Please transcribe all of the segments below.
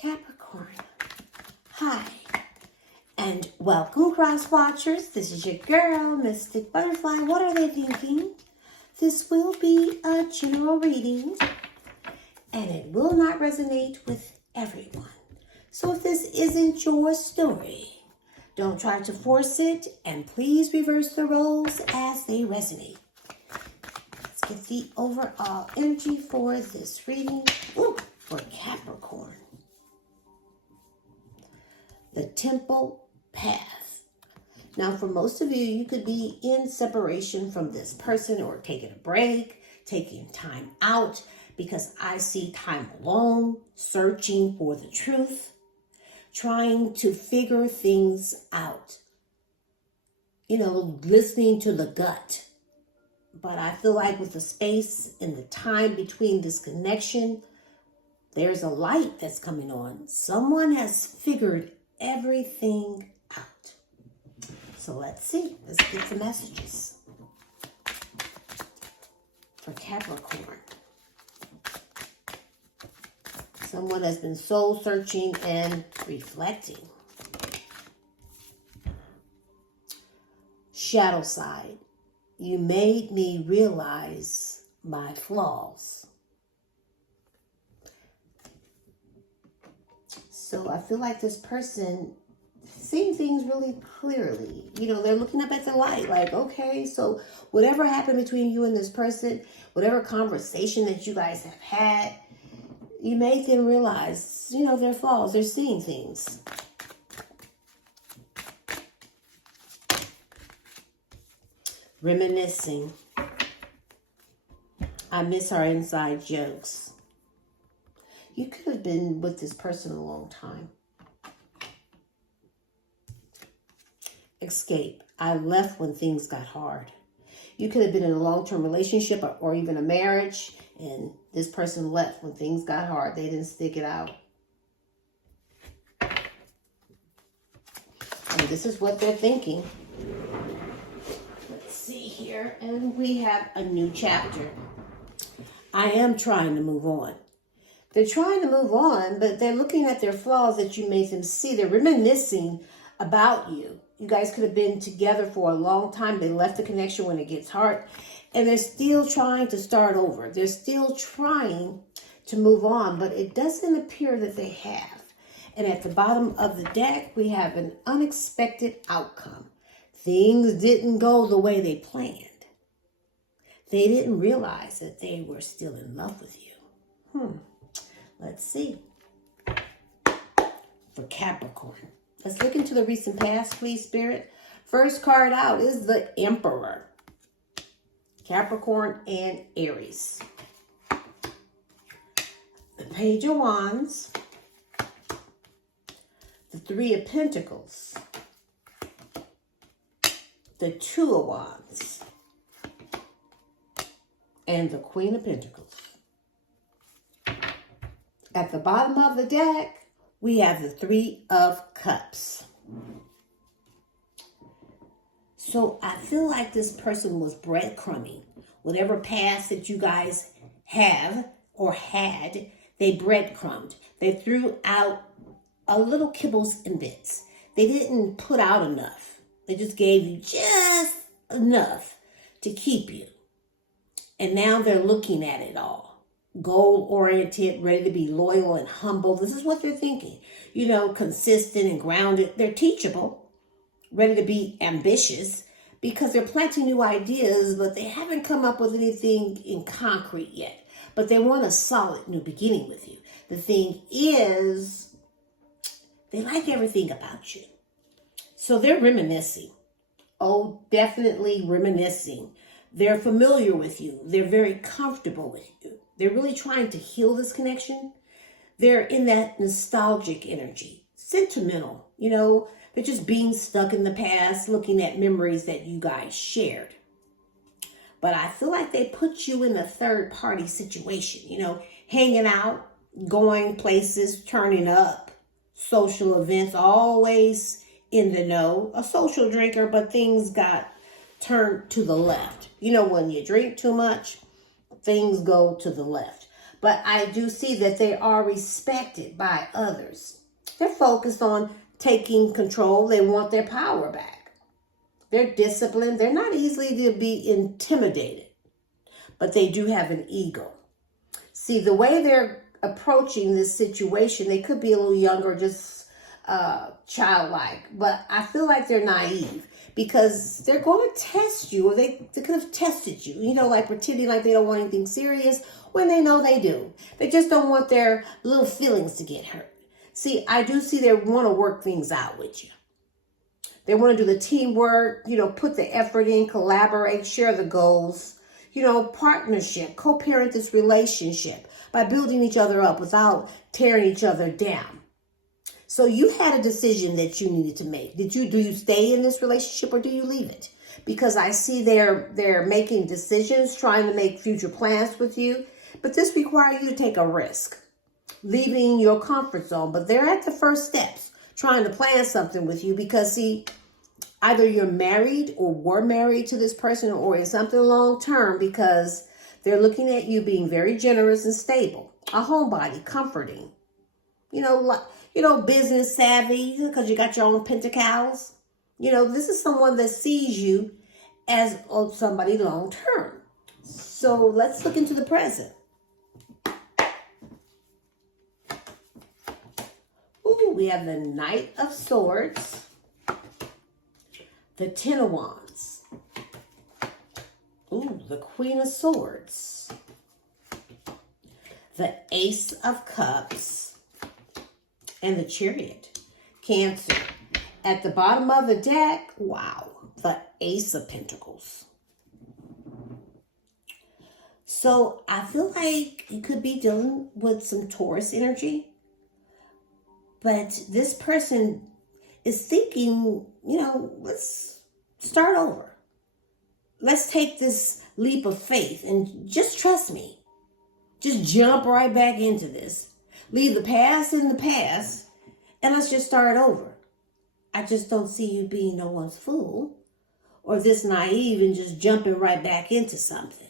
Capricorn. Hi, and welcome, cross watchers. This is your girl, Mystic Butterfly. What are they thinking? This will be a general reading, and it will not resonate with everyone. So if this isn't your story, don't try to force it, and please reverse the roles as they resonate. Let's get the overall energy for this reading. For Capricorn. The Temple Path. Now, for most of you, you could be in separation from this person or taking a break, taking time out, because I see time alone, searching for the truth, trying to figure things out. Listening to the gut. But I feel like with the space and the time between this connection, there's a light that's coming on. Someone has figured everything out. So let's see. Let's get the messages for Capricorn. Someone has been soul searching and reflecting. Shadow side. You made me realize my flaws. So I feel like this person seeing things really clearly. They're looking up at the light like, okay, so whatever happened between you and this person, whatever conversation that you guys have had, you made them realize, their flaws. They're seeing things. Reminiscing. I miss our inside jokes. You could have been with this person a long time. Escape. I left when things got hard. You could have been in a long-term relationship or even a marriage, and this person left when things got hard. They didn't stick it out. And this is what they're thinking. Let's see here. And we have a new chapter. I am trying to move on. They're trying to move on, but they're looking at their flaws that you made them see. They're reminiscing about you. You guys could have been together for a long time. They left the connection when it gets hard. And they're still trying to start over. They're still trying to move on, but it doesn't appear that they have. And at the bottom of the deck, we have an unexpected outcome. Things didn't go the way they planned. They didn't realize that they were still in love with you. Let's see. For Capricorn. Let's look into the recent past, please, Spirit. First card out is the Emperor. Capricorn and Aries. The Page of Wands. The Three of Pentacles. The Two of Wands. And the Queen of Pentacles. At the bottom of the deck, we have the Three of Cups. So I feel like this person was breadcrumbing. Whatever past that you guys have or had, they breadcrumbed. They threw out a little kibbles and bits. They didn't put out enough. They just gave you just enough to keep you. And now they're looking at it all. Goal-oriented, ready to be loyal and humble. This is what they're thinking. Consistent and grounded. They're teachable, ready to be ambitious because they're planting new ideas, but they haven't come up with anything in concrete yet. But they want a solid new beginning with you. The thing is, they like everything about you. So they're reminiscing. Oh, definitely reminiscing. They're familiar with you. They're very comfortable with you. They're really trying to heal this connection. They're in that nostalgic energy, sentimental, they're just being stuck in the past, looking at memories that you guys shared. But I feel like they put you in a third party situation, hanging out, going places, turning up, social events, always in the know, a social drinker, but things got turned to the left. When you drink too much, things go to the left. But I do see that they are respected by others. They're focused on taking control. They want their power back. They're disciplined. They're not easily to be intimidated, but they do have an ego. See, the way they're approaching this situation, they could be a little younger, just childlike, but I feel like they're naive because they're going to test you, or they could have tested you, like pretending like they don't want anything serious when they know they do. They just don't want their little feelings to get hurt. See, I do see they want to work things out with you. They want to do the teamwork, put the effort in, collaborate, share the goals, partnership, co-parent this relationship by building each other up without tearing each other down. So you had a decision that you needed to make. Do you stay in this relationship or do you leave it? Because I see they're making decisions, trying to make future plans with you, but this requires you to take a risk, leaving your comfort zone. But they're at the first steps, trying to plan something with you because, see, either you're married or were married to this person or in something long term, because they're looking at you being very generous and stable, a homebody, comforting, business savvy, because you got your own pentacles. This is someone that sees you as somebody long term. So let's look into the present. Ooh, we have the Knight of Swords, the Ten of Wands, ooh, the Queen of Swords, the Ace of Cups, and the Chariot. Cancer. At the bottom of the deck, wow, the Ace of Pentacles. So I feel like you could be dealing with some Taurus energy, but this person is thinking, let's start over. Let's take this leap of faith and just trust me. Just jump right back into this. Leave the past in the past and let's just start over. I just don't see you being no one's fool or this naive and just jumping right back into something.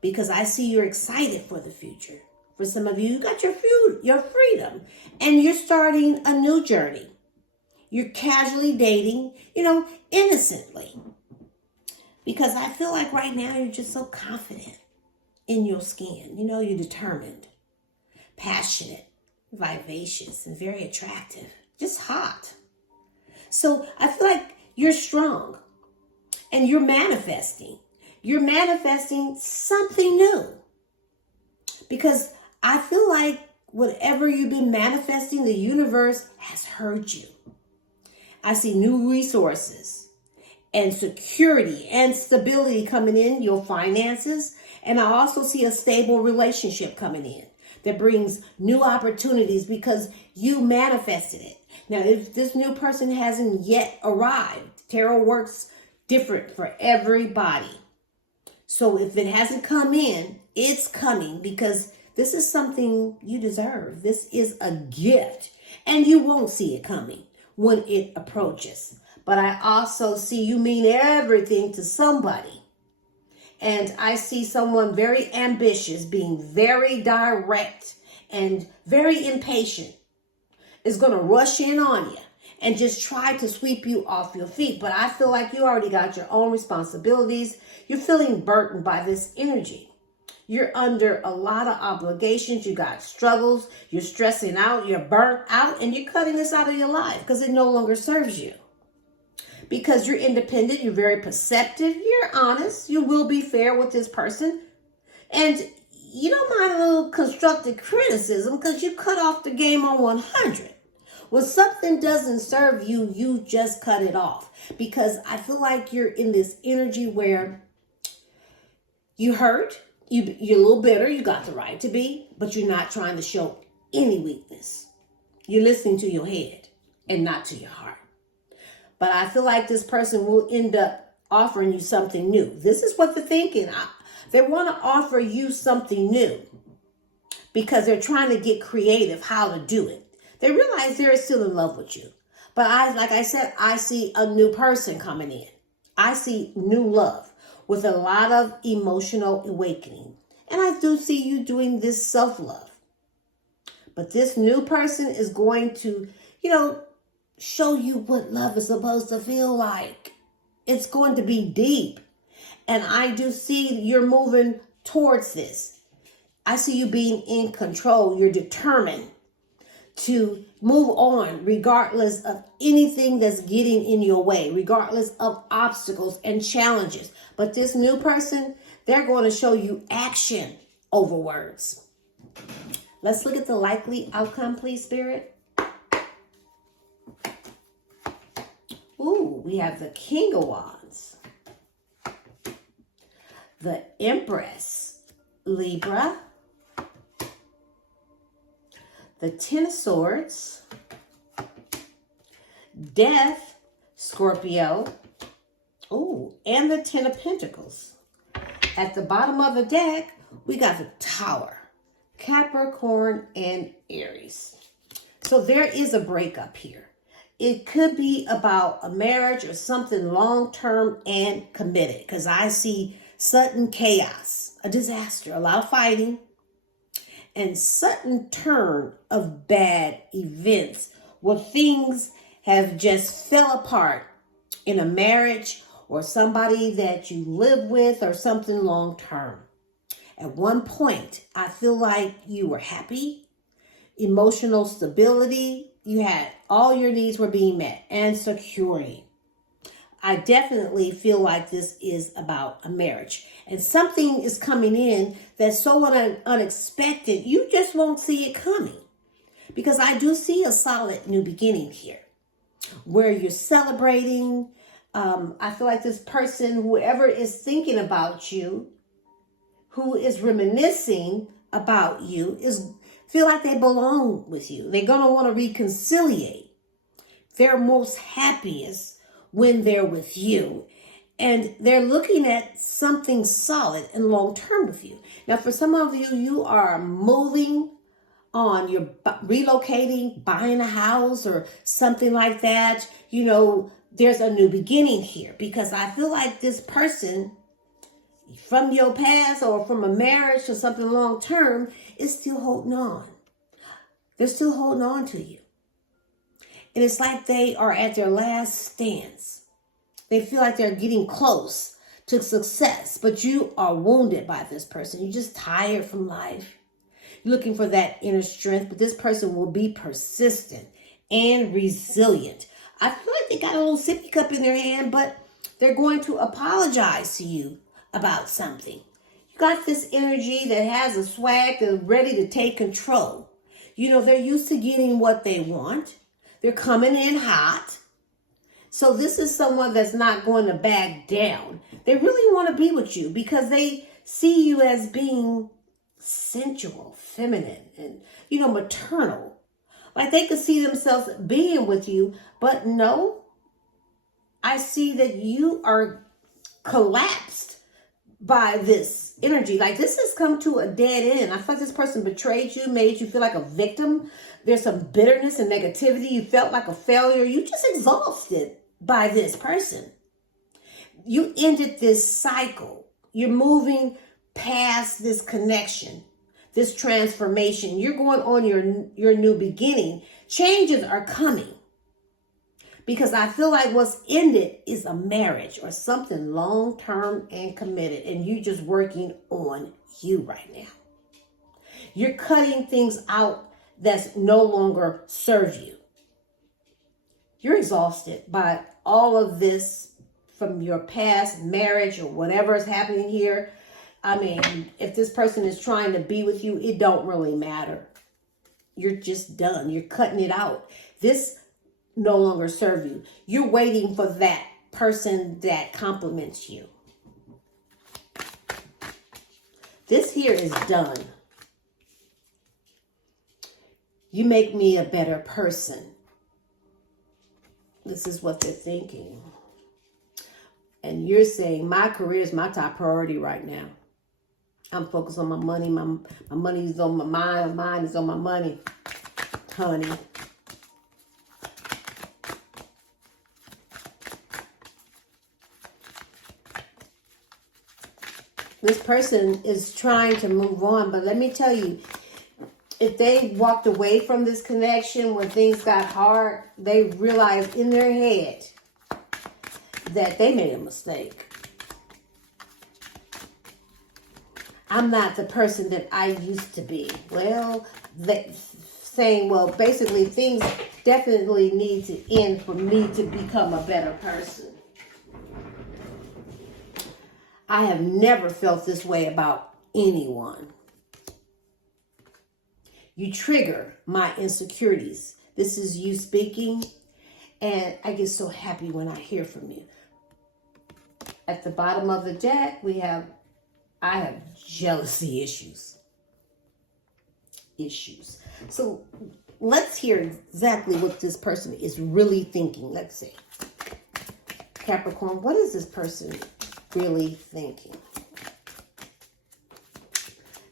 Because I see you're excited for the future. For some of you, you got your freedom and you're starting a new journey. You're casually dating, innocently. Because I feel like right now you're just so confident in your skin. You're determined, passionate, vivacious, and very attractive. Just hot. So I feel like you're strong and you're manifesting. You're manifesting something new. Because I feel like whatever you've been manifesting, the universe has heard you. I see new resources and security and stability coming in, your finances. And I also see a stable relationship coming in that brings new opportunities because you manifested it. Now, if this new person hasn't yet arrived, tarot works different for everybody. So if it hasn't come in, it's coming because this is something you deserve. This is a gift and you won't see it coming when it approaches. But I also see you mean everything to somebody. And I see someone very ambitious, being very direct and very impatient, is going to rush in on you and just try to sweep you off your feet. But I feel like you already got your own responsibilities. You're feeling burdened by this energy. You're under a lot of obligations. You got struggles. You're stressing out. You're burnt out. And you're cutting this out of your life because it no longer serves you. Because you're independent. You're very perceptive. You're honest. You will be fair with this person. And you don't mind a little constructive criticism because you cut off the game on 100. When something doesn't serve you, you just cut it off. Because I feel like you're in this energy where you hurt. You're a little bitter. You got the right to be. But you're not trying to show any weakness. You're listening to your head and not to your heart. But I feel like this person will end up offering you something new. This is what they're thinking. They want to offer you something new because they're trying to get creative how to do it. They realize they're still in love with you. But like I said, I see a new person coming in. I see new love with a lot of emotional awakening And I do see you doing this self-love. But this new person is going to, show you what love is supposed to feel like. It's going to be deep. And I do see you're moving towards this. I see you being in control. You're determined to move on regardless of anything that's getting in your way, regardless of obstacles and challenges. But this new person, they're going to show you action over words. Let's look at the likely outcome, please, Spirit. Ooh, we have the King of Wands, the Empress, Libra, the Ten of Swords, Death, Scorpio, ooh, and the Ten of Pentacles. At the bottom of the deck, we got the Tower, Capricorn, and Aries. So there is a breakup here. It could be about a marriage or something long-term and committed, because I see sudden chaos, a disaster, a lot of fighting, and sudden turn of bad events where things have just fell apart in a marriage or somebody that you live with or something long-term. At one point, I feel like you were happy, emotional stability, you had all your needs were being met, and security. I definitely feel like this is about a marriage. And something is coming in that's so unexpected, you just won't see it coming. Because I do see a solid new beginning here, where you're celebrating. I feel like this person, whoever is thinking about you, who is reminiscing about you, feel like they belong with you. They're going to want to reconciliate. They're most happiest when they're with you. And they're looking at something solid and long-term with you. Now, for some of you, you are moving on. You're relocating, buying a house or something like that. There's a new beginning here. Because I feel like this person from your past or from a marriage or something long-term is still holding on. They're still holding on to you. And it's like they are at their last stance. They feel like they're getting close to success, but you are wounded by this person. You're just tired from life. You're looking for that inner strength, but this person will be persistent and resilient. I feel like they got a little sippy cup in their hand, but they're going to apologize to you about something. You got this energy that has a swag that's ready to take control. They're used to getting what they want. They're coming in hot. So this is someone that's not going to back down. They really want to be with you because they see you as being sensual, feminine, and, maternal. Like they could see themselves being with you, but no, I see that you are collapsed by this energy. Like this has come to a dead end. I feel like this person betrayed you, made you feel like a victim. There's some bitterness and negativity. You felt like a failure. You just exhausted by this person. You ended this cycle. You're moving past this connection, this transformation. You're going on your new beginning. Changes are coming. Because I feel like what's ended is a marriage or something long-term and committed. And you're just working on you right now. You're cutting things out that's no longer serve you. You're exhausted by all of this from your past marriage or whatever is happening here. I mean, if this person is trying to be with you, it don't really matter. You're just done. You're cutting it out. This no longer serve you. You're waiting for that person that compliments you. This here is done. You make me a better person. This is what they're thinking. And you're saying, my career is my top priority right now. I'm focused on my money. My money is on my mind. My mind is on my money, honey. This person is trying to move on, but let me tell you, if they walked away from this connection when things got hard, they realized in their head that they made a mistake. I'm not the person that I used to be. Well, basically things definitely need to end for me to become a better person. I have never felt this way about anyone. You trigger my insecurities. This is you speaking, and I get so happy when I hear from you. At the bottom of the deck, I have jealousy issues. So let's hear exactly what this person is really thinking. Let's see. Capricorn, what is this person really thinking?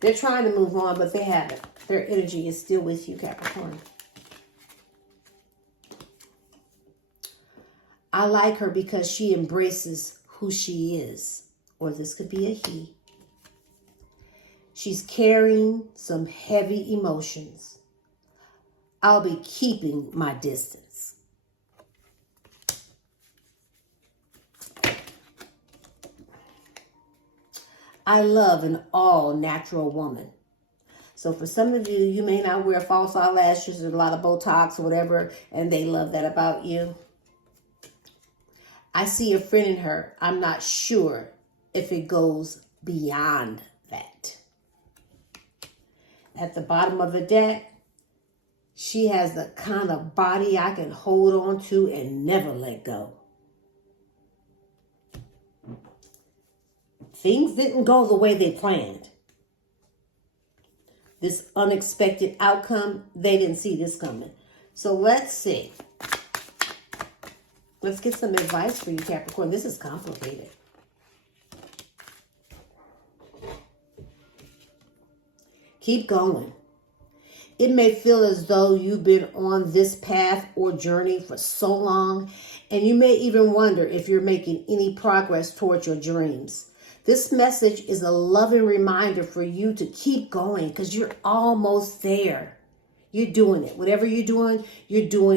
They're trying to move on, but they haven't. Their energy is still with you, Capricorn. I like her because she embraces who she is. Or this could be a he. She's carrying some heavy emotions. I'll be keeping my distance. I love an all-natural woman. So for some of you, you may not wear false eyelashes or a lot of Botox or whatever, and they love that about you. I see a friend in her. I'm not sure if it goes beyond that. At the bottom of the deck, she has the kind of body I can hold on to and never let go. Things didn't go the way they planned. This unexpected outcome, they didn't see this coming. So let's see. Let's get some advice for you, Capricorn. This is complicated. Keep going. It may feel as though you've been on this path or journey for so long, and you may even wonder if you're making any progress towards your dreams. This message is a loving reminder for you to keep going because you're almost there. You're doing it. Whatever you're doing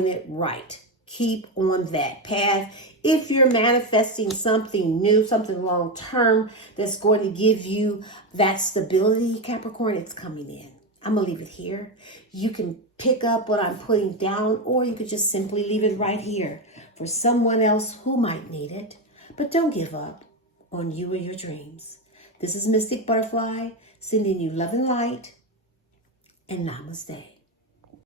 it right. Keep on that path. If you're manifesting something new, something long term that's going to give you that stability, Capricorn, it's coming in. I'm going to leave it here. You can pick up what I'm putting down, or you could just simply leave it right here for someone else who might need it. But don't give up on you and your dreams. This is Mystic Butterfly sending you love and light, and namaste.